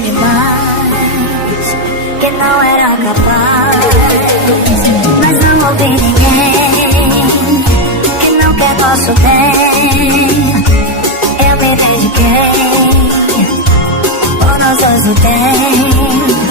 demais, que não era capaz. Mas não ouvi ninguém que não quer nosso bem. Eu me dediquei, por nós dois o tem.